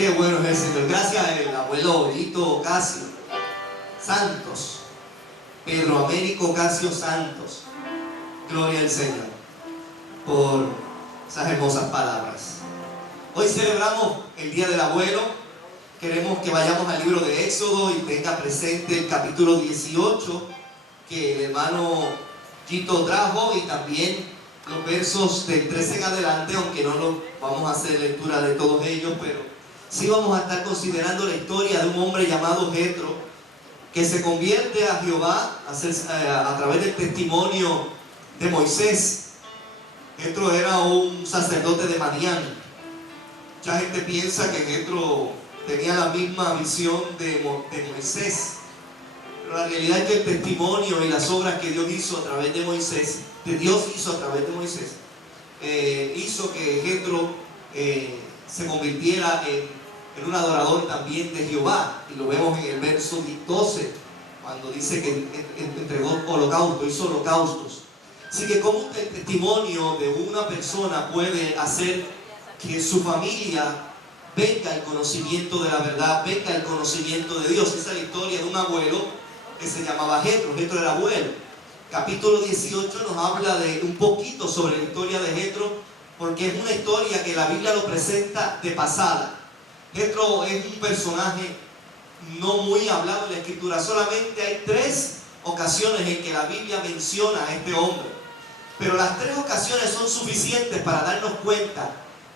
Qué bueno es el Señor. Gracias al abuelo Lito Ocasio Santos, Pedro Américo Ocasio Santos. Gloria al Señor por esas hermosas palabras. Hoy celebramos el Día del Abuelo. Queremos que vayamos al libro de Éxodo y tenga presente el capítulo 18 que el hermano Gito trajo, y también los versos del 13 en adelante, aunque no lo vamos a hacer lectura de todos ellos, pero sí vamos a estar considerando la historia de un hombre llamado Jetro, que se convierte a Jehová a través del testimonio de Moisés. Jetro era un sacerdote de Madián. Mucha gente piensa que Jetro tenía la misma visión de Moisés, pero la realidad es que el testimonio y las obras que Dios hizo a través de Moisés, hizo que Jetro se convirtiera en un adorador también de Jehová, y lo vemos en el verso 12, cuando dice que entregó holocausto, hizo holocaustos. Así que como el testimonio de una persona puede hacer que su familia venga el conocimiento de la verdad, venga el conocimiento de Dios. Esa es la historia de un abuelo que se llamaba Jetro. Jetro era abuelo. Capítulo 18 nos habla de un poquito sobre la historia de Jetro, porque es una historia que la Biblia lo presenta de pasada. Jetro es un personaje no muy hablado en la Escritura. Solamente hay 3 ocasiones en que la Biblia menciona a este hombre, pero las 3 ocasiones son suficientes para darnos cuenta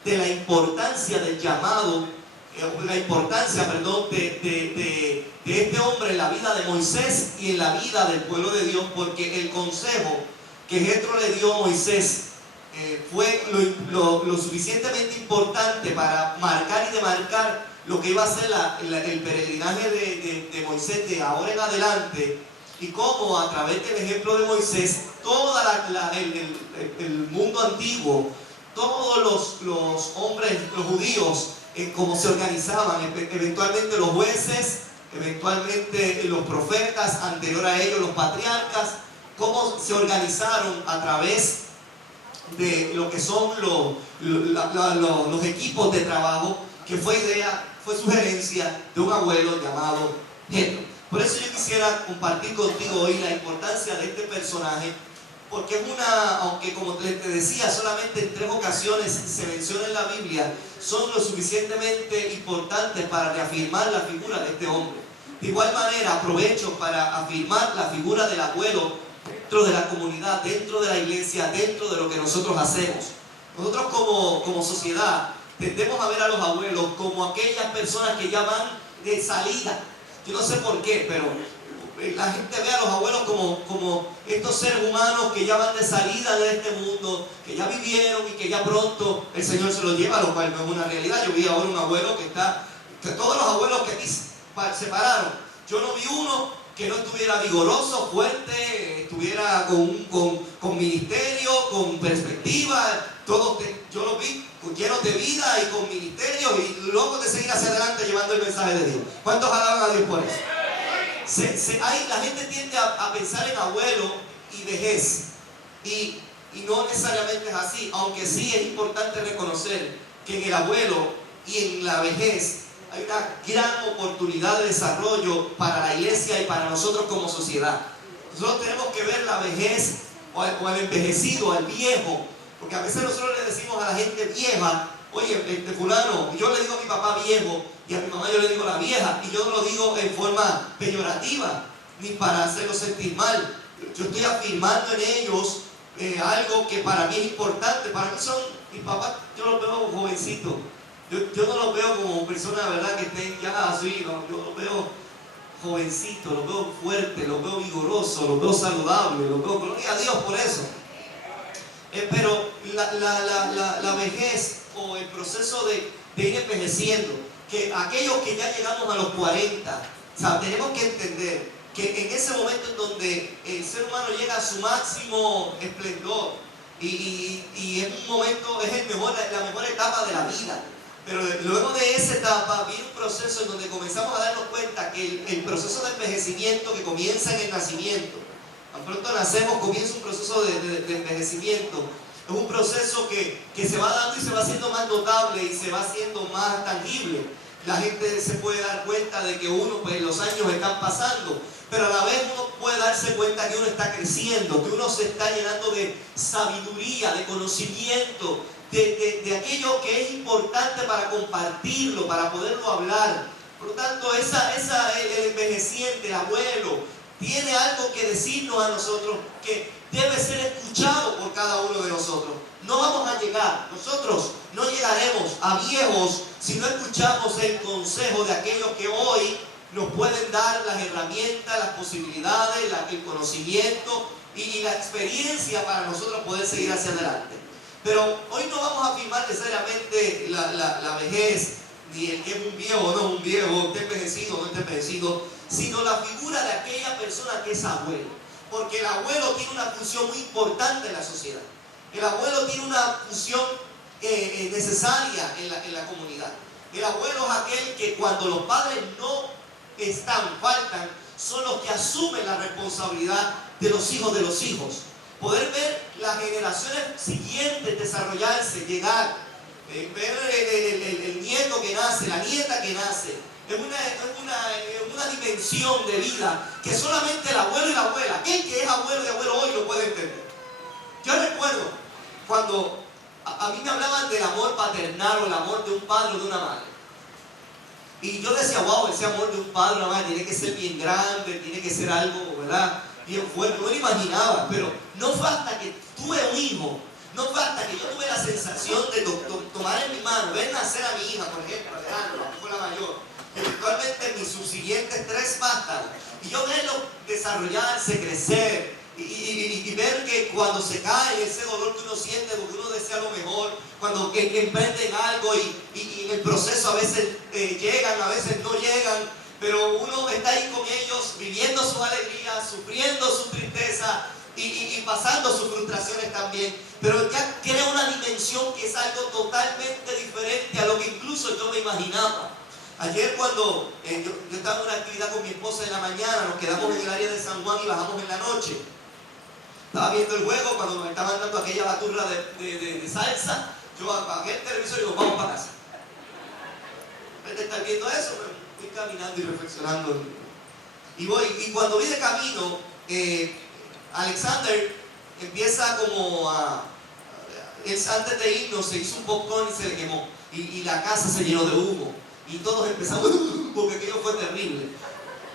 de la importancia del llamado, de este hombre en la vida de Moisés y en la vida del pueblo de Dios, porque el consejo que Jetro le dio a Moisés fue lo suficientemente importante para marcar y demarcar lo que iba a ser el peregrinaje de Moisés de ahora en adelante, y cómo a través del ejemplo de Moisés todo el mundo antiguo, todos los hombres, los judíos, cómo se organizaban, eventualmente los jueces, eventualmente los profetas, anterior a ellos los patriarcas, cómo se organizaron a través de lo que son los equipos de trabajo, que fue sugerencia de un abuelo llamado Jetro. Por eso yo quisiera compartir contigo hoy la importancia de este personaje, porque es aunque como te decía, solamente en 3 ocasiones se menciona en la Biblia, son lo suficientemente importantes para reafirmar la figura de este hombre. De igual manera, aprovecho para afirmar la figura del abuelo dentro de la comunidad, dentro de la iglesia, dentro de lo que nosotros hacemos. Nosotros como sociedad tendemos a ver a los abuelos como aquellas personas que ya van de salida. Yo no sé por qué, pero la gente ve a los abuelos como estos seres humanos que ya van de salida de este mundo, que ya vivieron y que ya pronto el Señor se los lleva, lo cual no es una realidad. Yo vi ahora un abuelo que todos los abuelos que aquí se pararon, yo no vi uno que no estuviera vigoroso, fuerte, estuviera con ministerio, con perspectiva. Todos yo los vi llenos de vida y con ministerio y locos de seguir hacia adelante llevando el mensaje de Dios. ¿Cuántos alaban a Dios por eso? La gente tiende a pensar en abuelo y vejez, y no necesariamente es así, aunque sí es importante reconocer que en el abuelo y en la vejez hay una gran oportunidad de desarrollo para la iglesia y para nosotros como sociedad. Nosotros tenemos que ver la vejez o al envejecido, al viejo, porque a veces nosotros le decimos a la gente vieja, oye, fulano, y yo le digo a mi papá viejo, y a mi mamá yo le digo la vieja, y yo no lo digo en forma peyorativa, ni para hacerlo sentir mal. Yo estoy afirmando en ellos algo que para mí es importante. Para mí mis papás, yo los veo jovencitos. Yo no los veo como personas, ¿verdad?, que estén ya así, no, yo los veo jovencitos, los veo fuertes, los veo vigorosos, los veo saludables, los veo, gloria a Dios por eso. Pero la vejez o el proceso de ir envejeciendo, que aquellos que ya llegamos a los 40, o sea, tenemos que entender que en ese momento en donde el ser humano llega a su máximo esplendor y es un momento, es la mejor etapa de la vida. Pero luego de esa etapa viene un proceso en donde comenzamos a darnos cuenta que el proceso de envejecimiento que comienza en el nacimiento, tan pronto nacemos, comienza un proceso de envejecimiento. Es un proceso que se va dando y se va haciendo más notable y se va haciendo más tangible. La gente se puede dar cuenta de que uno, pues los años están pasando, pero a la vez uno puede darse cuenta que uno está creciendo, que uno se está llenando de sabiduría, de conocimiento, de aquello que es importante para compartirlo, para poderlo hablar. Por lo tanto, el envejeciente, el abuelo, tiene algo que decirnos a nosotros que debe ser escuchado por cada uno de nosotros. No vamos a llegar, nosotros no llegaremos a viejos si no escuchamos el consejo de aquellos que hoy nos pueden dar las herramientas, las posibilidades, el conocimiento y la experiencia para nosotros poder seguir hacia adelante. Pero hoy no vamos a afirmar necesariamente la vejez, ni el que es un viejo o no un viejo, está envejecido o no está envejecido, sino la figura de aquella persona que es abuelo. Porque el abuelo tiene una función muy importante en la sociedad. El abuelo tiene una función necesaria en la comunidad. El abuelo es aquel que cuando los padres no están, faltan, son los que asumen la responsabilidad de los hijos. Poder ver las generaciones siguientes desarrollarse, llegar, ver el nieto que nace, la nieta que nace, es una dimensión de vida que solamente el abuelo y la abuela, aquel que es abuelo y abuelo hoy lo puede entender. Yo recuerdo cuando a mí me hablaban del amor paternal o el amor de un padre o de una madre. Y yo decía, wow, ese amor de un padre o una madre tiene que ser bien grande, tiene que ser algo, ¿verdad?, bien fuerte. No lo imaginaba, pero no fue hasta que tuve un hijo, no fue hasta que yo tuve la sensación de tomar en mi mano, ver nacer a mi hija, por ejemplo, Alejandra, que fue la mayor, y eventualmente mis subsiguientes 3 vástagos, y yo verlo desarrollarse, crecer, y ver que cuando se cae, ese dolor que uno siente porque uno desea lo mejor, cuando que emprenden algo y en el proceso a veces llegan, a veces no llegan, pero uno está ahí con ellos viviendo sus alegrías, sufriendo su tristeza y pasando sus frustraciones también, pero ya crea una dimensión que es algo totalmente diferente a lo que incluso yo me imaginaba. Ayer cuando yo estaba en una actividad con mi esposa en la mañana, nos quedamos en el área de San Juan y bajamos en la noche. Estaba viendo el juego cuando nos estaban dando aquella baturra de salsa. Yo apagué el televisor y digo, vamos para casa. En vez de estar viendo eso, me fui caminando y reflexionando. Y cuando vi de camino, Alexander empieza como antes de irnos se hizo un popcorn y se le quemó. Y la casa se llenó de humo. Y todos empezamos, porque aquello fue terrible.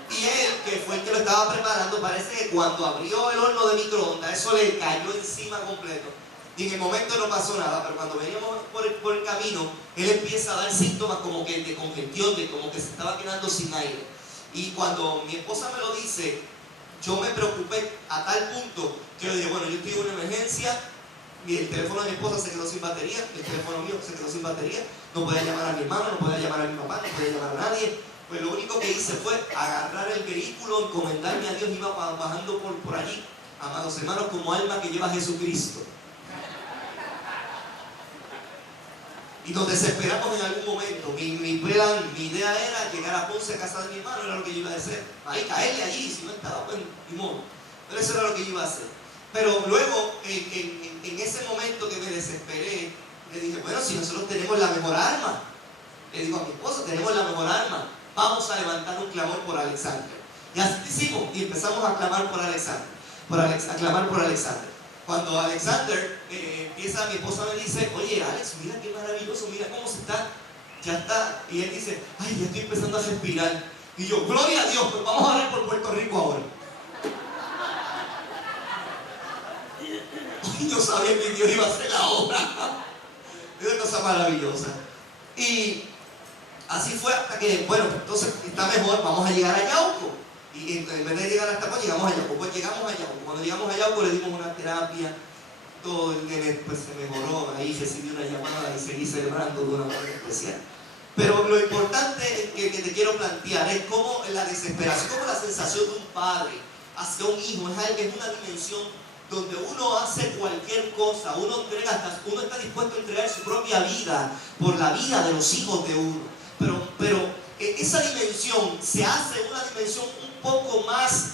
Y él, que fue el que lo estaba preparando, parece que cuando abrió el horno de microondas, eso le cayó encima completo. Y en el momento no pasó nada, pero cuando veníamos por el camino, él empieza a dar síntomas como que de congestión, de como que se estaba quedando sin aire. Y cuando mi esposa me lo dice, yo me preocupé a tal punto que yo dije, bueno, yo estoy en una emergencia, y el teléfono de mi esposa se quedó sin batería, el teléfono mío se quedó sin batería, no podía llamar a mi hermano, no podía llamar a mi papá, no podía llamar a nadie. Pues lo único que hice fue agarrar el vehículo, encomendarme a Dios, iba bajando por allí, amados hermanos, como alma que lleva a Jesucristo. Y nos desesperamos en algún momento. Mi plan, mi idea era llegar a Ponce, a casa de mi hermano, era lo que yo iba a hacer. Ahí caerle allí, si no estaba, pues ni modo. Pero eso era lo que yo iba a hacer. Pero luego, en ese momento que me desesperé, le dije, bueno, si nosotros tenemos la mejor arma, le digo a mi esposa, tenemos la mejor arma, vamos a levantar un clamor por Alexander. Y así hicimos, y empezamos a clamar por Alexander, a clamar por Alexander. Cuando Alexander empieza, mi esposa me dice, oye Alex, mira qué maravilloso, mira cómo se está, ya está. Y él dice, ay, ya estoy empezando a respirar. Y yo, gloria a Dios, pues vamos a orar por Puerto Rico ahora. Y yo sabía que Dios iba a hacer la obra. Es una cosa maravillosa. Y así fue hasta que, bueno, entonces está mejor, vamos a llegar a Yauco. Y en vez de llegar hasta acá, llegamos a Yauco. Pues llegamos a Yauco. Cuando llegamos a Yauco le dimos una terapia. Todo el nene pues, se mejoró. Ahí recibí una llamada y seguí celebrando de una manera especial. Pero lo importante que te quiero plantear es cómo la desesperación, cómo la sensación de un padre hacia un hijo es una dimensión donde uno hace cualquier cosa, uno está dispuesto a entregar su propia vida por la vida de los hijos de uno. Pero esa dimensión se hace una dimensión un poco más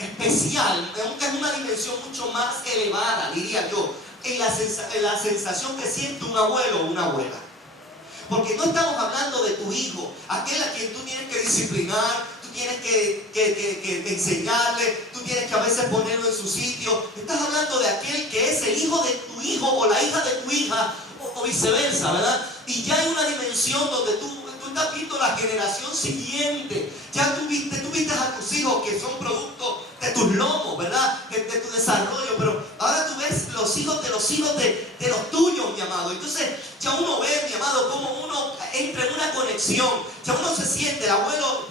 especial, aunque es una dimensión mucho más elevada, diría yo, en la sensación que siente un abuelo o una abuela. porque no estamos hablando de tu hijo, aquel a quien tú tienes que disciplinar, tú tienes que enseñarle, tú tienes que a veces ponerlo en su sitio. Estás hablando de aquel que es el hijo de tu hijo o la hija de tu hija, o viceversa, ¿verdad? Y ya hay una dimensión donde tú estás viendo la generación siguiente. Ya tú viste a tus hijos que son producto de tus lomos, ¿verdad? De tu desarrollo. Pero ahora tú ves los hijos de los tuyos, mi amado. Entonces ya uno ve, mi amado, cómo uno entra en una conexión. Ya uno se siente, el abuelo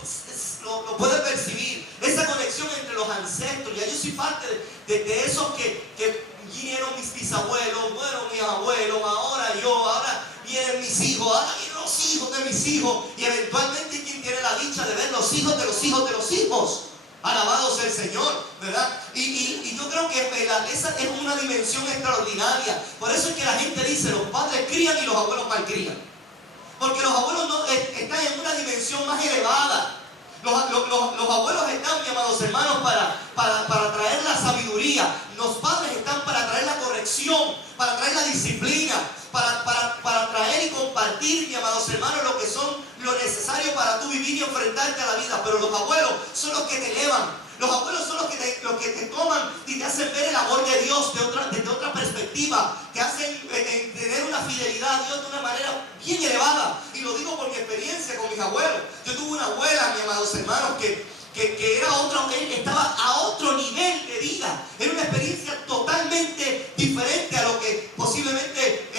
lo puede percibir. Esa conexión entre los ancestros. Ya yo soy parte de esos que vinieron mis bisabuelos, bueno, mis abuelos, ahora vienen mis hijos, ahora vienen los hijos de mis hijos, y eventualmente quien tiene la dicha de ver los hijos de los hijos de los hijos. Alabado sea el Señor, ¿verdad? Y yo creo que esa es una dimensión extraordinaria. Por eso es que la gente dice, los padres crían y los abuelos malcrían. Porque los abuelos están en una dimensión más elevada. Los abuelos están, mis amados hermanos, para traer la sabiduría. Los padres están para traer la corrección, para traer la disciplina, para traer y compartir, mis amados hermanos, lo necesario para tú vivir y enfrentarte a la vida. Pero los abuelos son los que te elevan. Los abuelos son los que te toman y te hacen ver el amor de Dios desde otra perspectiva. Te hacen tener una fidelidad a Dios de una manera bien elevada. Y lo digo por mi experiencia con mis abuelos. Yo tuve una abuela, mis amados hermanos, que estaba a otro nivel de vida. Era una experiencia totalmente diferente a lo que posiblemente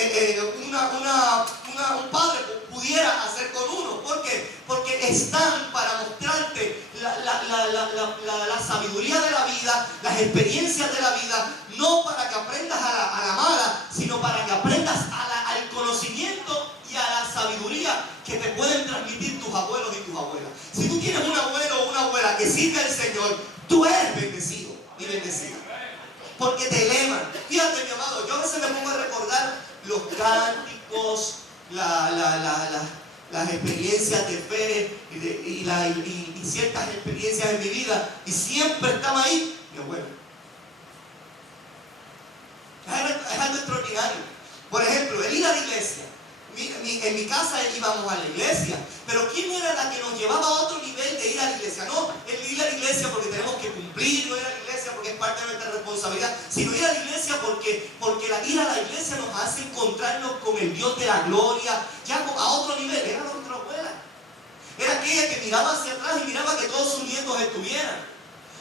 un padre pudiera hacer con uno. ¿Por qué? Porque están para mostrarte la sabiduría de la vida, las experiencias de la vida, no para que aprendas a la mala, sino para que aprendas al conocimiento y a la sabiduría que te pueden transmitir tus abuelos y tus abuelas. Si tú tienes un abuelo o una abuela que sirve al Señor, tú eres bendecido y bendecida, porque te elevan. Fíjate, mi amado, yo a veces me pongo a recordar los cánticos, las experiencias de fe y ciertas experiencias en mi vida, y siempre estaba ahí mi abuelo. Es algo extraordinario. Por ejemplo, el ir a la iglesia. En mi casa íbamos a la iglesia, pero ¿quién era la que nos llevaba a otro nivel de ir a la iglesia? No el ir a la iglesia porque tenemos que cumplir, no ir a la iglesia porque es parte de nuestra responsabilidad, sino ir a la iglesia porque ir a la iglesia nos hace encontrarnos con el Dios de la gloria, ya a otro nivel. Era nuestra abuela, era aquella que miraba hacia atrás y miraba que todos sus nietos estuvieran.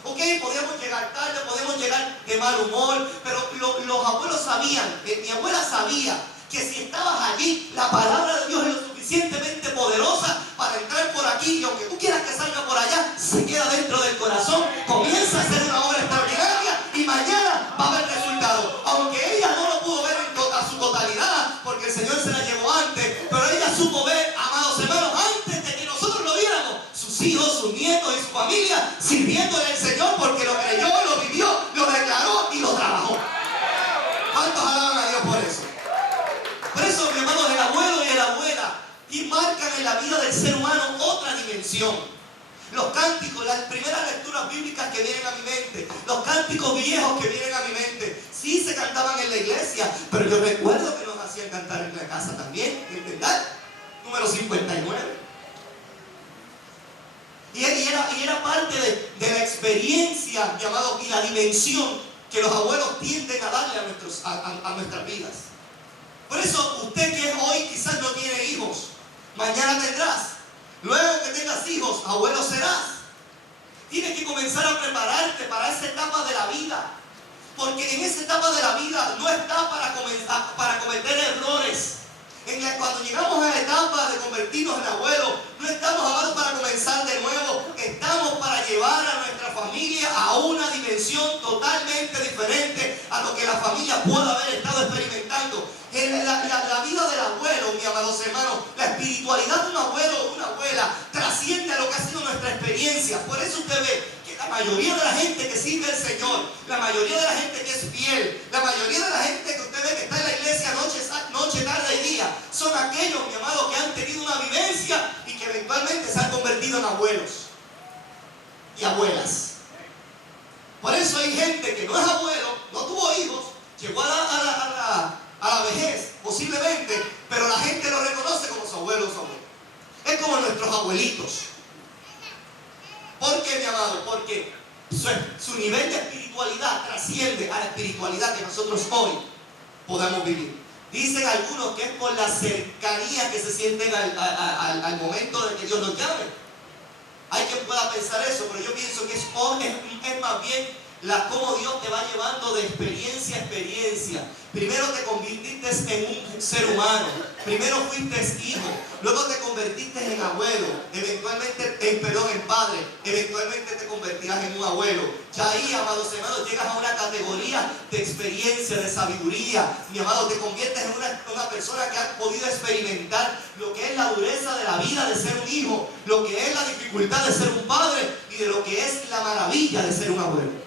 Ok, podíamos llegar tarde, podíamos llegar de mal humor, pero los abuelos sabían, mi abuela sabía que si estabas allí, la palabra de Dios es lo suficientemente poderosa para entrar por aquí, y aunque tú quieras que salga por allá, se queda dentro del corazón, comienza a hacer una obra extraordinaria y mañana va a haber resultado. Aunque ella no lo pudo ver a su totalidad, porque el Señor se la llevó antes, pero ella supo ver, amados hermanos, antes de que nosotros lo viéramos, sus hijos, sus nietos y su familia sirviéndole al Señor, porque lo creyó, lo vivió, lo declaró y lo trabajó. ¿Cuántos alaban a Dios por eso? Por eso, mi hermano, el abuelo y la abuela y marcan en la vida del ser humano otra dimensión. Los cánticos, las primeras lecturas bíblicas que vienen a mi mente, los cánticos viejos que vienen a mi mente, sí se cantaban en la iglesia, pero yo recuerdo que nos hacían cantar en la casa también, ¿verdad? Número 59. Y era parte de la experiencia, mi amado, y la dimensión que los abuelos tienden a darle a nuestras vidas. Por eso, usted que hoy quizás no tiene hijos, mañana tendrás. Luego que tengas hijos, abuelo serás. Tienes que comenzar a prepararte para esa etapa de la vida. Porque en esa etapa de la vida no está para cometer errores. Cuando llegamos a la etapa de convertirnos en abuelos, no estamos amados para comenzar de nuevo. Estamos para llevar a nuestra familia a una dimensión totalmente diferente a lo que la familia pueda haber estado experimentando. La vida del abuelo, mis amados hermanos, la espiritualidad de un abuelo o una abuela trasciende a lo que ha sido nuestra experiencia. Por eso usted ve que la mayoría de la gente que sirve al Señor, la mayoría de la gente que es fiel, la mayoría de la gente que usted ve que está en la iglesia noche, tarde y día, son aquellos, mi amado, que han tenido una vivencia y que eventualmente se han convertido en abuelos y abuelas. Por eso hay gente que no es abuelo, no tuvo hijos, llegó a la vejez, posiblemente, pero la gente lo reconoce como su abuelo abuelitos. ¿Por qué, mi amado? Porque su nivel de espiritualidad trasciende a la espiritualidad que nosotros hoy podamos vivir. Dicen algunos que es por la cercanía que se sienten al momento de que Dios los llame. Hay quien pueda pensar eso, pero yo pienso que es más bien cómo Dios te va llevando de experiencia a experiencia. Primero te convertiste en un ser humano, primero fuiste hijo, luego te convertiste en abuelo, eventualmente en padre, eventualmente te convertirás en un abuelo. Ya ahí, amados hermanos, llegas a una categoría de experiencia, de sabiduría. Mi amado, te conviertes en una persona que ha podido experimentar lo que es la dureza de la vida de ser un hijo, lo que es la dificultad de ser un padre y de lo que es la maravilla de ser un abuelo.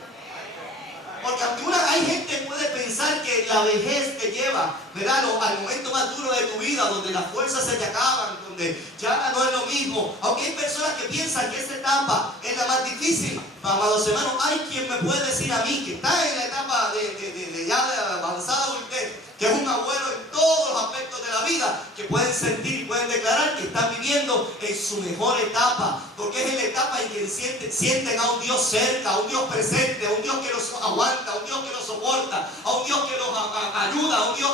Porque aunque hay gente que puede pensar que la vejez te lleva, ¿verdad?, al momento más duro de tu vida, donde las fuerzas se te acaban, donde ya no es lo mismo. Aunque hay personas que piensan que esa etapa es la más difícil, amados hermanos, hay quien me puede decir a mí que está en la etapa de avanzada adultez, que es un abuelo en todos los aspectos de la vida, que pueden sentir y pueden declarar que están viviendo en su mejor etapa, porque es en la etapa en que sienten a un Dios cerca, a un Dios presente, a un Dios que los aguanta, a un Dios que los soporta, a un Dios que los ayuda, a un Dios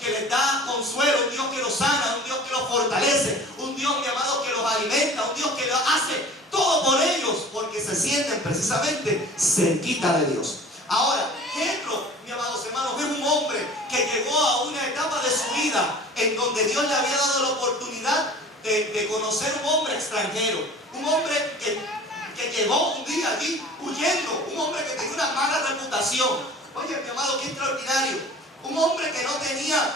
que les da consuelo, un Dios que los sana, un Dios que los fortalece, un Dios, mi amado, que los alimenta, un Dios que los hace todo por ellos, porque se sienten precisamente cerquita de Dios. Ahora, Jethro, mi amados hermanos, es un hombre que llegó a una etapa de su vida en donde Dios le había dado la oportunidad de conocer un hombre extranjero, un hombre que llegó un día allí huyendo, un hombre que tenía una mala reputación. Oye, mi amado, qué extraordinario. Un hombre que no tenía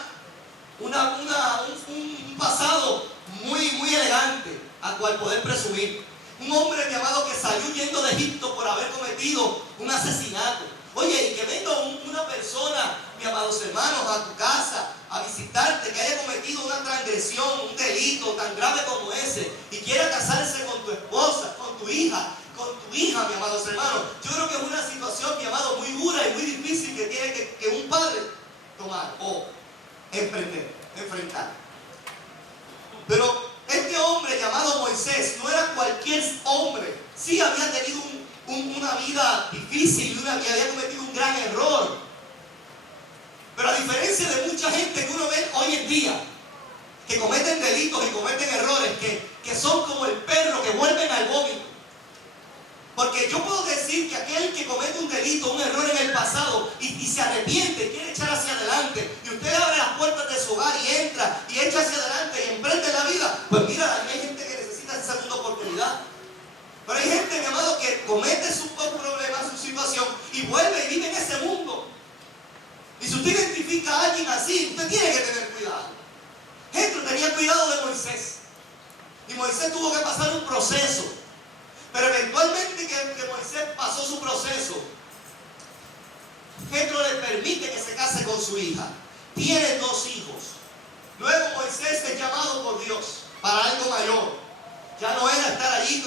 un pasado muy elegante al cual poder presumir. Un hombre, mi amado, que salió huyendo de Egipto por haber cometido un asesinato. Oye, y que venga una persona, mis amados hermanos, a tu casa a visitarte, que haya cometido una transgresión, un delito tan grave como ese, y quiera casarse con tu esposa, con tu hija, mis amados hermanos. Yo creo que es una situación, mi amado, muy dura y muy difícil que tiene que un padre tomar o enfrentar. Pero este hombre llamado Moisés no era cualquier hombre. Sí había tenido una vida difícil y había cometido un gran error. Pero a diferencia de mucha gente que uno ve hoy en día, que cometen delitos y cometen errores, que son como el perro que vuelven al vómito. Porque yo puedo decir que aquel que comete un delito, un error en el pasado y se arrepiente, quiere echar hacia adelante, y usted abre las puertas de su hogar y entra y echa hacia adelante y emprende la vida, pues mira, hay gente que necesita esa segunda oportunidad. Pero hay gente, mi amado, que comete sus problemas, su situación y vuelve y vive en ese mundo. Y si usted identifica a alguien así, usted tiene que tener cuidado. Jethro tenía cuidado de Moisés. Y Moisés tuvo que pasar un proceso. Pero eventualmente que Moisés pasó su proceso, Jethro le permite que se case con su hija. Tienen 2 hijos. Luego Moisés es llamado por Dios para algo mayor. Ya no era estar allí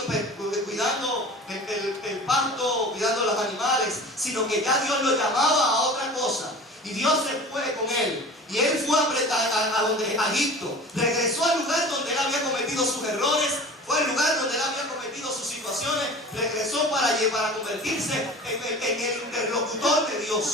cuidando el pasto, cuidando los animales, sino que ya Dios lo llamaba a otra cosa. Y Dios se fue con él. Y él fue a Egipto. Regresó al lugar donde él había cometido sus errores. Fue al lugar donde él había cometido sus situaciones. Regresó para convertirse en el interlocutor de Dios.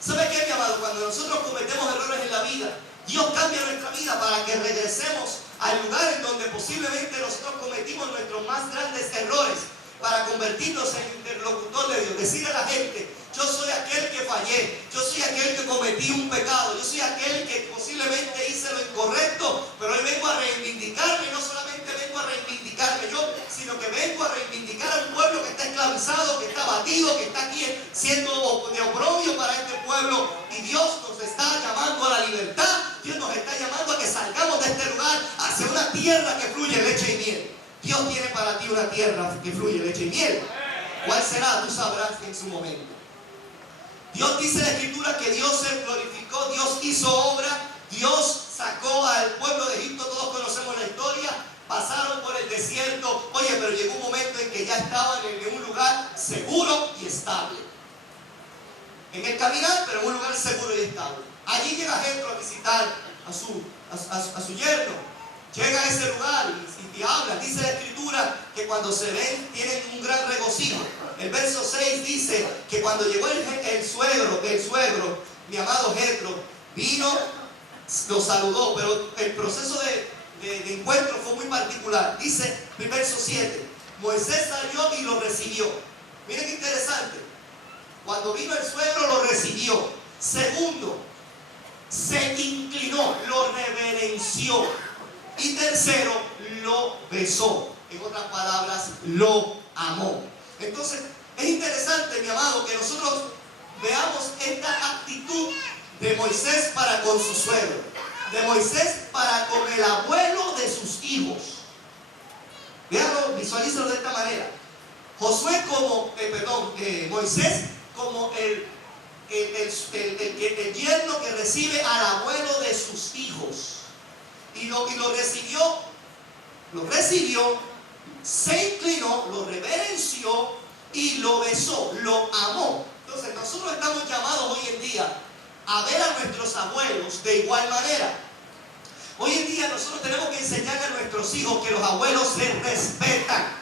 ¿Sabe qué, mi amado? Cuando nosotros cometemos errores en la vida, Dios cambia nuestra vida para que regresemos al lugar en donde posiblemente nosotros cometimos nuestros más grandes errores, para convertirnos en interlocutor de Dios. Decir a la gente: yo soy aquel que fallé, yo soy aquel que cometí un pecado, yo soy aquel que posiblemente hice lo incorrecto, pero hoy vengo a reivindicarme. Y no solamente vengo a reivindicarme yo, sino que vengo a reivindicar a un pueblo que está esclavizado, que está abatido, que está aquí siendo de oprobio para este pueblo. Y Dios nos está llamando a la libertad. Dios nos está llamando a que salgamos de este lugar hacia una tierra que fluye leche y miel. Dios tiene para ti una tierra que fluye leche y miel. ¿Cuál será? Tú sabrás en su momento. Dios dice en la Escritura que Dios se glorificó, Dios hizo obra, Dios sacó al pueblo de Egipto. Todos conocemos la historia. Pasaron por el desierto. Oye, pero llegó un momento en que ya estaban en un lugar seguro y estable. En el caminar, pero en un lugar seguro y estable. Allí llega Jethro a visitar a su yerno. llega a ese lugar y habla. Dice la Escritura que cuando se ven tienen un gran regocijo. El verso 6 dice que cuando llegó el suegro, mi amado Jetro, vino, lo saludó, pero el proceso de encuentro fue muy particular. Dice el verso 7, Moisés salió y lo recibió. Miren qué interesante. Cuando vino el suegro lo recibió. Segundo, se inclinó, lo reverenció. Y tercero, lo besó. En otras palabras, lo amó. Entonces, es interesante, mi amado, que nosotros veamos esta actitud de Moisés para con su suegro, de Moisés para con el abuelo de sus hijos. Véanlo, visualízalo de esta manera. Moisés como el yerno que recibe al abuelo de sus hijos. Y lo recibió, se inclinó, lo reverenció y lo besó, lo amó. Entonces nosotros estamos llamados hoy en día a ver a nuestros abuelos de igual manera. Hoy en día nosotros tenemos que enseñarle a nuestros hijos que los abuelos se respetan.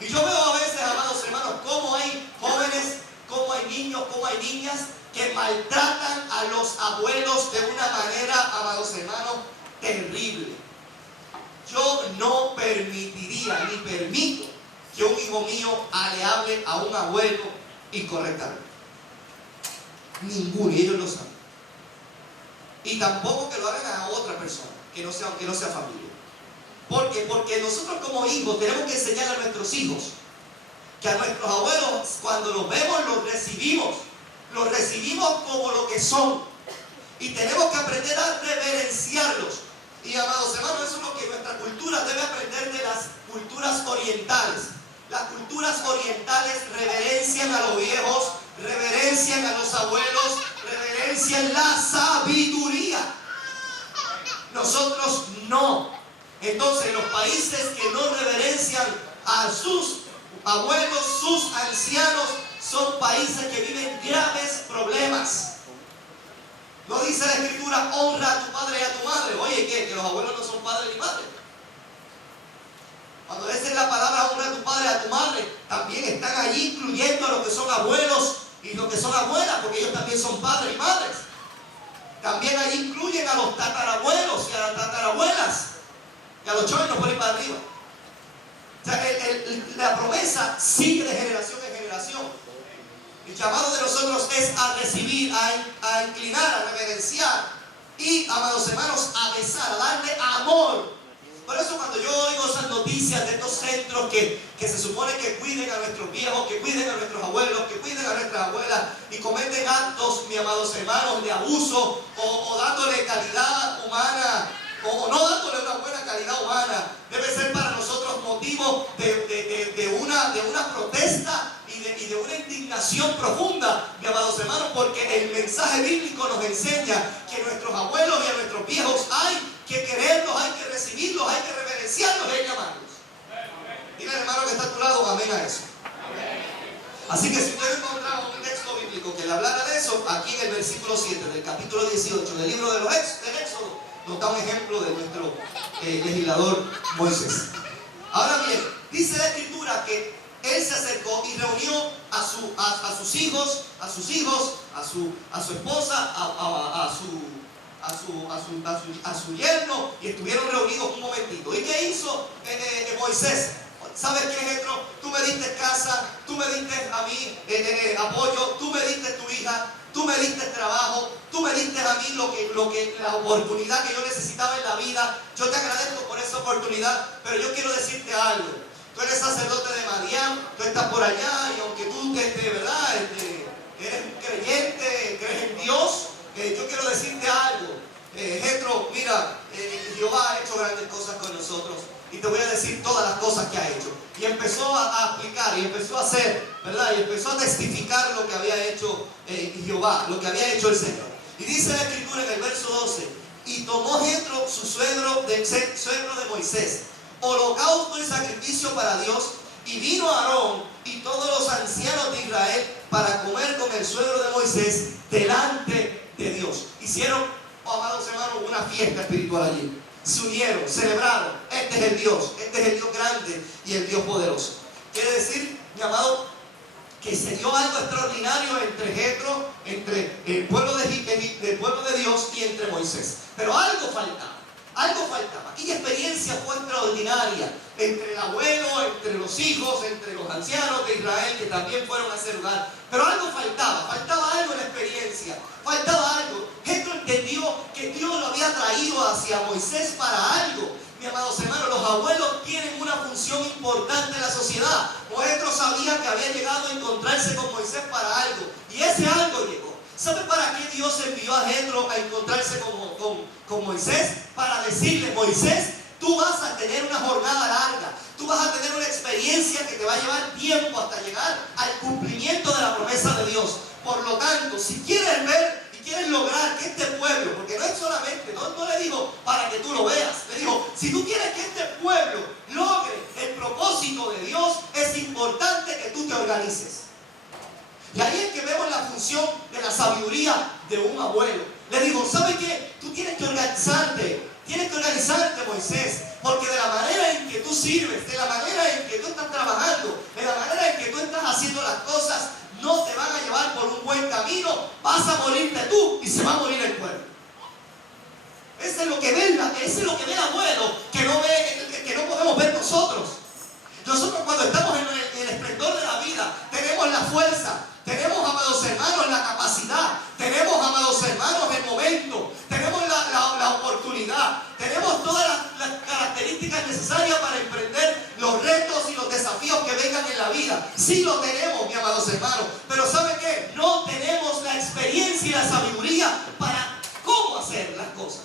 Y yo veo a veces, amados hermanos, cómo hay jóvenes, cómo hay niños, cómo hay niñas que maltratan a los abuelos de una manera, amados hermanos, terrible. Yo no permitiría ni permito que un hijo mío le hable a un abuelo incorrectamente. Ninguno, y ellos lo saben. Y tampoco que lo hagan a otra persona que no sea familia. ¿Por qué? Porque nosotros como hijos tenemos que enseñar a nuestros hijos que a nuestros abuelos, cuando los vemos, los recibimos como lo que son. Y tenemos que aprender a reverenciarlos. Y amados hermanos, eso es lo que nuestra cultura debe aprender de las culturas orientales. Las culturas orientales reverencian a los viejos, reverencian a los abuelos, reverencian la sabiduría. Nosotros no. Entonces, los países que no reverencian a sus abuelos, sus ancianos, son países que viven graves problemas. No dice la Escritura, honra a tu padre y a tu madre. Oye, ¿qué? Que los abuelos no son padres ni madres. Cuando dice la palabra honra a tu padre y a tu madre, también están allí incluyendo a los que son abuelos y los que son abuelas, porque ellos también son padres y madres. También allí incluyen a los tatarabuelos y a las tatarabuelas y a los choinos por ahí para arriba. O sea, la promesa sigue de generación en generación. El llamado de nosotros es a recibir, a inclinar, a reverenciar y, amados hermanos, a besar, a darle amor. Por eso cuando yo oigo esas noticias de estos centros que se supone que cuiden a nuestros viejos, que cuiden a nuestros abuelos, que cuiden a nuestras abuelas y cometen actos, mis amados hermanos, de abuso o dándole calidad humana o no dándole una buena calidad humana, debe ser para nosotros motivo de una protesta y de una indignación profunda, mis amados hermanos, porque el mensaje bíblico nos enseña que nuestros abuelos y a nuestros viejos hay que quererlos, hay que recibirlos, hay que reverenciarlos y hay que amarlos. Dile al hermano que está a tu lado, amén a eso. Así que si usted encontraba un texto bíblico que le hablara de eso, aquí en el versículo 7 del capítulo 18 del libro del Éxodo, nos da un ejemplo de nuestro legislador Moisés. Ahora bien, dice la Escritura que él se acercó y reunió a sus hijos, a su esposa, a su yerno, y estuvieron reunidos un momentito. ¿Y qué hizo Moisés? ¿Sabes qué, Jetro? Tú me diste casa, tú me diste a mí apoyo, tú me diste tu hija, tú me diste trabajo, tú me diste a mí la oportunidad que yo necesitaba en la vida. Yo te agradezco por esa oportunidad, pero yo quiero decirte algo. Tú eres sacerdote de Madián, tú estás por allá, y aunque tú ¿verdad? Eres un creyente, crees en Dios, yo quiero decirte algo. Jetro, mira, Jehová ha hecho grandes cosas con nosotros y te voy a decir todas las cosas que ha hecho. Y empezó a explicar y empezó a hacer, ¿verdad? Y empezó a testificar lo que había hecho Jehová, lo que había hecho el Señor. Y dice la Escritura en el verso 12: y tomó Jetro, su suegro de Moisés, holocausto y sacrificio para Dios, y vino Aarón y todos los ancianos de Israel para comer con el suegro de Moisés delante de Dios. Hicieron, amados hermanos, una fiesta espiritual allí. se unieron, celebraron. Este es el Dios grande y el Dios poderoso. Quiere decir, mi amado, que se dio algo extraordinario entre Jetro, entre el pueblo de Dios y entre Moisés. Pero algo faltaba. Algo faltaba. Aquella experiencia fue extraordinaria entre el abuelo, entre los hijos, entre los ancianos de Israel que también fueron a ese lugar. Pero algo faltaba algo en la experiencia, faltaba algo. Jetro entendió que Dios lo había traído hacia Moisés para algo. Mi amados hermanos, los abuelos tienen una función importante en la sociedad. Jetro sabía que había llegado a encontrarse con Moisés para algo, y ese algo llegó. ¿Sabe para qué Dios envió a Jetro a encontrarse con Moisés? Para decirle: Moisés, tú vas a tener una jornada larga, tú vas a tener una experiencia que te va a llevar tiempo hasta llegar al cumplimiento de la promesa de Dios. Por lo tanto, si quieres ver y quieres lograr que este pueblo, porque no es solamente, no le digo para que tú lo veas, le digo, si tú quieres que este pueblo logre el propósito de Dios, es importante que tú te organices. Y ahí es que vemos la función de la sabiduría de un abuelo. Le digo, ¿sabe qué? Tú tienes que organizarte, Moisés, porque de la manera en que tú sirves, de la manera en que tú estás trabajando, de la manera en que tú estás haciendo las cosas, no te van a llevar por un buen camino, vas a morirte tú y se va a morir el pueblo. Ese es lo que ve el abuelo, que no podemos ver nosotros. Nosotros, cuando estamos en el esplendor de la vida, tenemos la fuerza, tenemos, amados hermanos, la capacidad, tenemos, amados hermanos, el momento, tenemos la oportunidad, tenemos todas las características necesarias para emprender los retos y los desafíos que vengan en la vida. Sí lo tenemos, mis amados hermanos, pero ¿sabe qué? No tenemos la experiencia y la sabiduría para cómo hacer las cosas.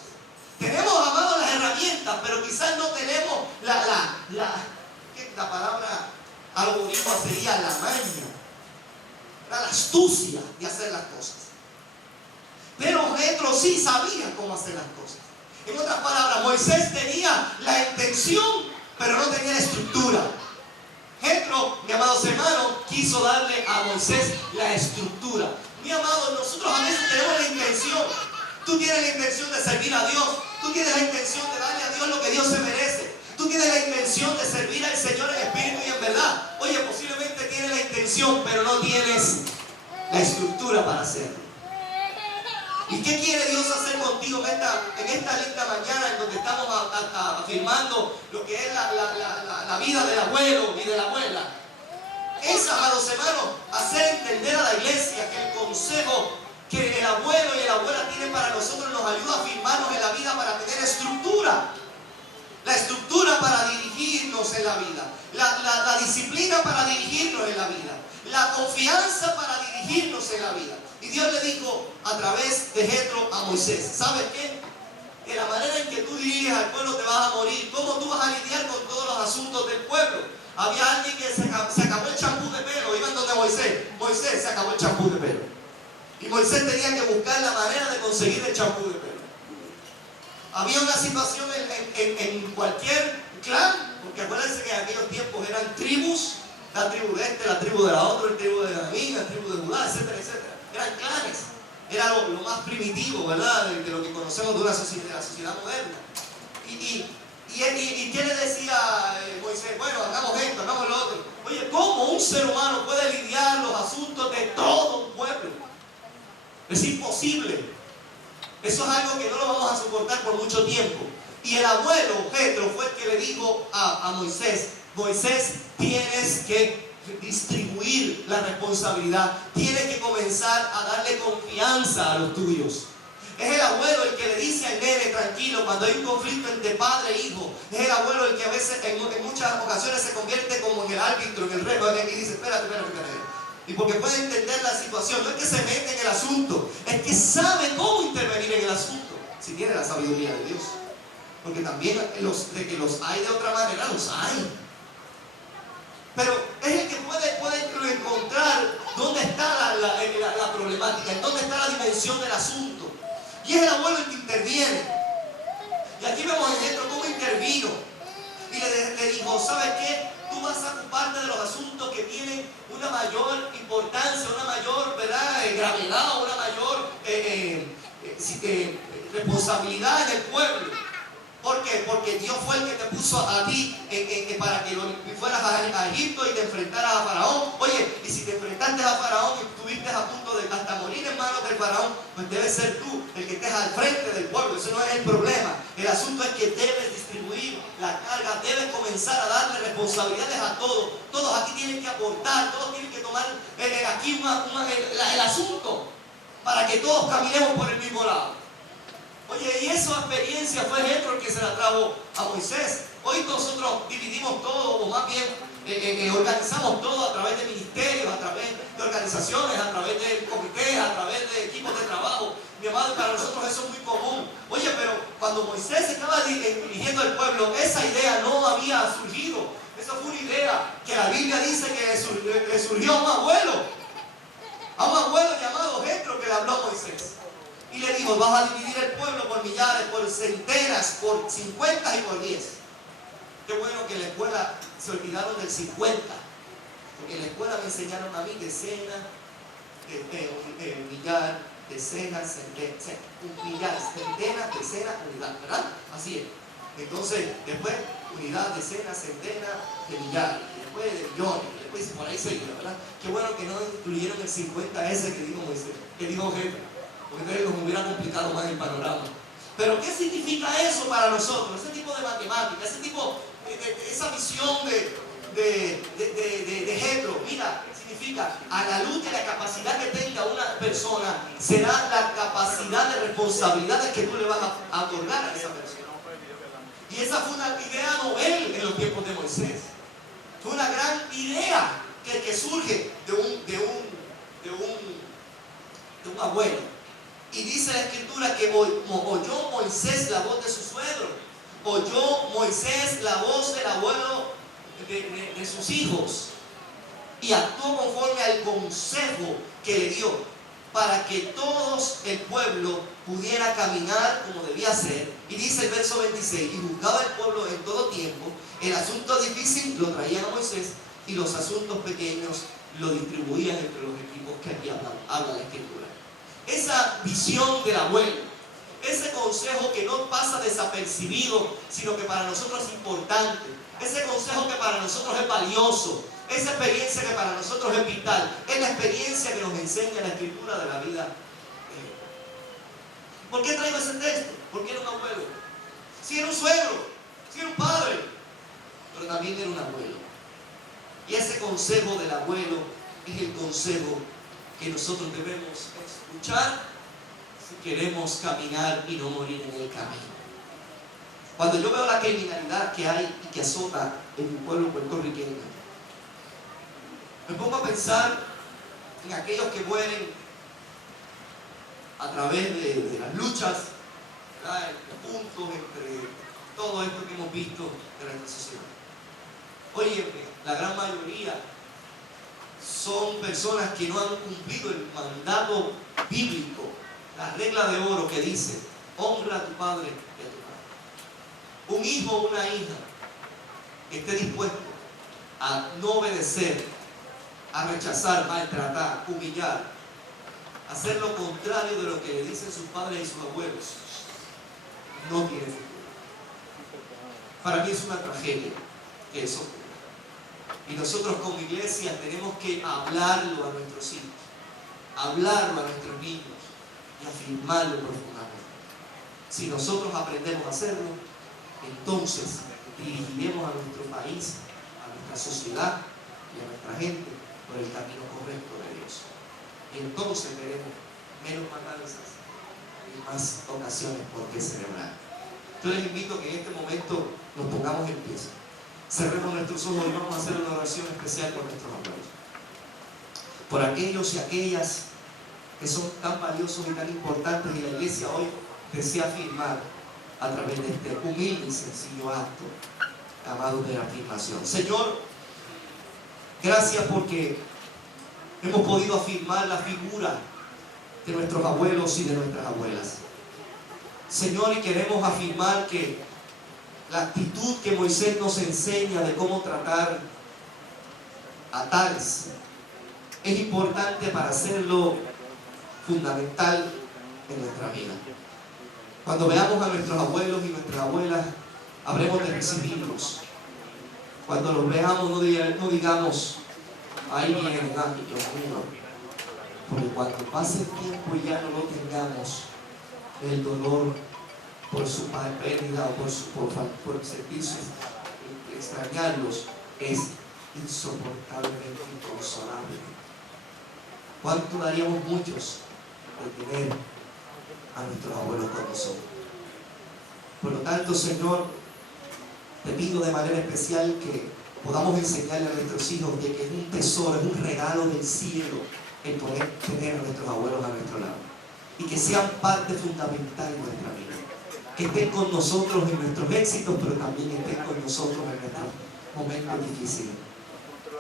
Tenemos, amados, las herramientas, pero quizás no tenemos la palabra algoritmo sería la maña, la astucia de hacer las cosas. Pero Jetro sí sabía cómo hacer las cosas. En otras palabras, Moisés tenía la intención, pero no tenía la estructura. Jetro, mi amados hermanos, quiso darle a Moisés la estructura. Mi amado, nosotros a veces tenemos la intención. Tú tienes la intención de servir a Dios. Tú tienes la intención de darle a Dios lo que Dios se merece. Tú tienes la intención de servir al Señor en espíritu y en verdad. Oye, posiblemente tienes la intención, pero no tienes la estructura para hacerlo. ¿Y qué quiere Dios hacer contigo en esta linda mañana en donde estamos afirmando lo que es la vida del abuelo y de la abuela? Es, amados hermanos, hacer entender a la iglesia que el consejo que el abuelo y la abuela tienen para nosotros nos ayuda a afirmarnos en la vida para tener estructura. La estructura para dirigirnos en la vida, la disciplina para dirigirnos en la vida, la confianza para dirigirnos en la vida. Y Dios le dijo a través de Jetro a Moisés: ¿sabes qué? De la manera en que tú diriges al pueblo te vas a morir. ¿Cómo tú vas a lidiar con todos los asuntos del pueblo? Había alguien que se acabó el champú de pelo, iban donde Moisés se acabó el champú de pelo. Y Moisés tenía que buscar la manera de conseguir el champú de pelo. Había una situación en cualquier clan, porque acuérdense que en aquellos tiempos eran tribus, la tribu de este, la tribu de la otra, la tribu de Benjamín, la tribu de Judá, etcétera, etcétera. Eran clanes, era lo más primitivo, ¿verdad? De lo que conocemos de la sociedad moderna. ¿Y qué le decía Moisés? Bueno, hagamos esto, hagamos lo otro. Oye, ¿cómo un ser humano puede lidiar los asuntos de todo un pueblo? Es imposible. Eso es algo que no lo vamos a soportar por mucho tiempo. Y el abuelo, Jetro, fue el que le dijo a Moisés: Moisés, tienes que distribuir la responsabilidad. Tienes que comenzar a darle confianza a los tuyos. Es el abuelo el que le dice al nene: tranquilo, cuando hay un conflicto entre padre e hijo. Es el abuelo el que a veces, en muchas ocasiones, se convierte como en el árbitro, en el rey, y dice: espérate. Y porque puede entender la situación, no es que se mete en el asunto, es que sabe cómo intervenir en el asunto, si tiene la sabiduría de Dios. Porque también de que los hay de otra manera, los hay. Pero es el que puede encontrar dónde está la problemática, en dónde está la dimensión del asunto. Y es el abuelo el que interviene. Y aquí vemos en Jetro cómo intervino. Y le dijo: ¿sabes qué? Tú vas a ocuparte de los asuntos que tienen una mayor importancia, una mayor, ¿verdad?, gravedad, una mayor responsabilidad en el pueblo. ¿Por ¿Por qué? Porque Dios fue el que te puso a ti para que fueras a Egipto y te enfrentaras a Faraón. Oye, y si te enfrentaste a Faraón y estuviste a punto de hasta morir en manos del Faraón, pues debes ser tú el que estés al frente del pueblo. Ese no es el problema. El asunto es que debes distribuir la carga, debes comenzar a darle responsabilidades a todos. Todos aquí tienen que aportar, todos tienen que tomar aquí el asunto para que todos caminemos por el mismo lado. Oye, y esa experiencia fue Jetro el que se la trajo a Moisés. Hoy nosotros dividimos todo, o más bien organizamos todo a través de ministerios, a través de organizaciones, a través de comités, a través de equipos de trabajo. Mi amado, para nosotros eso es muy común. Oye, pero cuando Moisés estaba dirigiendo al pueblo, esa idea no había surgido. Esa fue una idea que la Biblia dice que le surgió a un abuelo llamado Jetro que le habló a Moisés. Y le dijo, vas a dividir el pueblo por millares, por centenas, por 50 y por 10. Qué bueno que en la escuela se olvidaron del 50. Porque en la escuela me enseñaron a mí decenas, millar, decenas, centenas, decenas, unidad, ¿verdad? Así es. Entonces, después, unidad, decenas, centenas, de millares, después de millones, después por ahí seguido, ¿verdad? Qué bueno que no incluyeron el 50 que dijo Moisés, que dijo Jetro, porque entonces nos hubiera complicado más el panorama. Pero ¿qué significa eso para nosotros? Ese tipo de matemática, ese tipo, esa visión de Jetro, mira, significa a la luz de la capacidad que tenga una persona, será la capacidad de responsabilidades que tú le vas a otorgar a esa persona. Y esa fue una idea novel en los tiempos de Moisés. Fue una gran idea que surge de un abuelo. Y dice la escritura que oyó Moisés la voz de su suegro. Oyó Moisés la voz del abuelo de sus hijos. Y actuó conforme al consejo que le dio, para que todos el pueblo pudiera caminar como debía ser. Y dice el verso 26, y juzgaba el pueblo en todo tiempo. El asunto difícil lo traían a Moisés, y los asuntos pequeños lo distribuían entre los equipos que aquí habla la escritura. Esa visión del abuelo, ese consejo que no pasa desapercibido, sino que para nosotros es importante, ese consejo que para nosotros es valioso, esa experiencia que para nosotros es vital, es la experiencia que nos enseña la escritura de la vida. ¿Por qué traigo ese texto? Porque era un abuelo. Si era un suegro, si era un padre, pero también era un abuelo. Y ese consejo del abuelo es el consejo que nosotros debemos escuchar si queremos caminar y no morir en el camino. Cuando yo veo la criminalidad que hay y que azota en mi pueblo puertorriqueño, me pongo a pensar en aquellos que mueren a través de las luchas, ¿verdad?, entre puntos, entre todo esto que hemos visto de nuestra sociedad. Oye, la gran mayoría son personas que no han cumplido el mandato bíblico, la regla de oro que dice, honra a tu padre y a tu madre. Un hijo o una hija que esté dispuesto a no obedecer, a rechazar, maltratar, humillar, hacer lo contrario de lo que le dicen sus padres y sus abuelos, no tiene futuro. Para mí es una tragedia que eso ocurra. Y nosotros como iglesia tenemos que hablarlo a nuestros hijos, hablarlo a nuestros niños y afirmarlo profundamente. Si nosotros aprendemos a hacerlo, entonces dirigiremos a nuestro país, a nuestra sociedad y a nuestra gente por el camino correcto de Dios. Y entonces veremos menos matanzas y más ocasiones por qué celebrar. Yo les invito a que en este momento nos pongamos en pie. Cerremos nuestros ojos y vamos a hacer una oración especial por nuestros abuelos. Por aquellos y aquellas que son tan valiosos y tan importantes, y la iglesia hoy desea afirmar a través de este humilde y sencillo acto llamado de afirmación. Señor, gracias porque hemos podido afirmar la figura de nuestros abuelos y de nuestras abuelas. Señor, y queremos afirmar que la actitud que Moisés nos enseña de cómo tratar a tales es importante para hacerlo fundamental en nuestra vida. Cuando veamos a nuestros abuelos y nuestras abuelas habremos de recibirlos. Cuando los veamos, no digamos, ahí vienen, Dios mío. Porque cuando pase el tiempo y ya no lo tengamos, el dolor por su pérdida o por sentirse extrañarlos es insoportablemente inconsolable. ¿Cuánto daríamos muchos de tener a nuestros abuelos con nosotros? Por lo tanto, Señor, te pido de manera especial que podamos enseñarle a nuestros hijos de que es un tesoro, es un regalo del cielo el poder tener a nuestros abuelos a nuestro lado y que sean parte fundamental de nuestra vida, que estén con nosotros en nuestros éxitos, pero también estén con nosotros en nuestros momentos difíciles,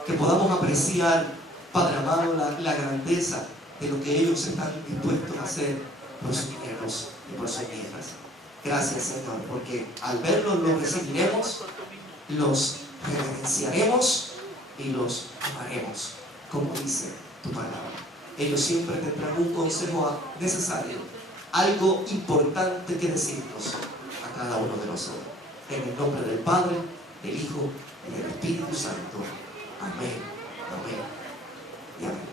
que podamos apreciar, Padre amado, la grandeza de lo que ellos están dispuestos a hacer por sus nietos y por sus nietas. Gracias, Señor, porque al verlos los recibiremos, los reverenciaremos y los amaremos, como dice tu palabra. Ellos siempre tendrán un consejo necesario, algo importante que decirnos a cada uno de nosotros. En el nombre del Padre, del Hijo y del Espíritu Santo. Amén. Amén. Y amén.